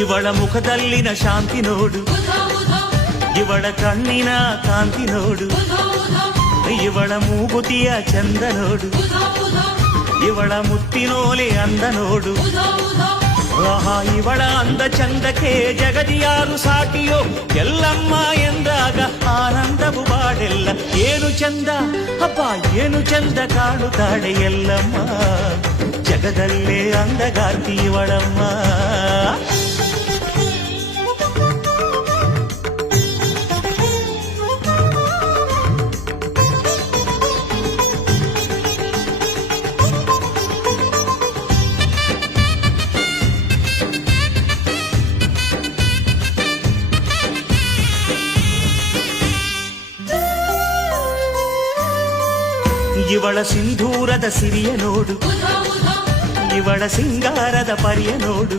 ಇವಳ ಮುಖದಲ್ಲಿನ ಶಾಂತಿ ನೋಡು, ಇವಳ ಕಣ್ಣಿನ ಕಾಂತಿ ನೋಡು, ಇವಳ ಮೂಗುತಿಯ ಚಂದ ನೋಡು, ಇವಳ ಮುತ್ತಿನೋಲೆ ಅಂದ ನೋಡು. ಆಹಾ, ಇವಳ ಅಂದ ಚಂದಕ್ಕೆ ಜಗದಿಯಾರು ಸಾಟಿಯೋ, ಎಲ್ಲಮ್ಮ ಎಂದಾಗ ಆನಂದವು ಬಾಡೆಲ್ಲ. ಏನು ಚಂದ ಅಪ್ಪ, ಏನು ಚಂದ ಕಾಣುತ್ತಾಳೆ ಎಲ್ಲಮ್ಮ, ಜಗದಲ್ಲೇ ಅಂದಗಾರ್ತಿ ಇವಳಮ್ಮ. ಇವಳ ಸಿಂಧೂರದ ಸಿರಿಯ ನೋಡು, ಇವಳ ಸಿಂಗಾರದ ಪರಿಯ ನೋಡು,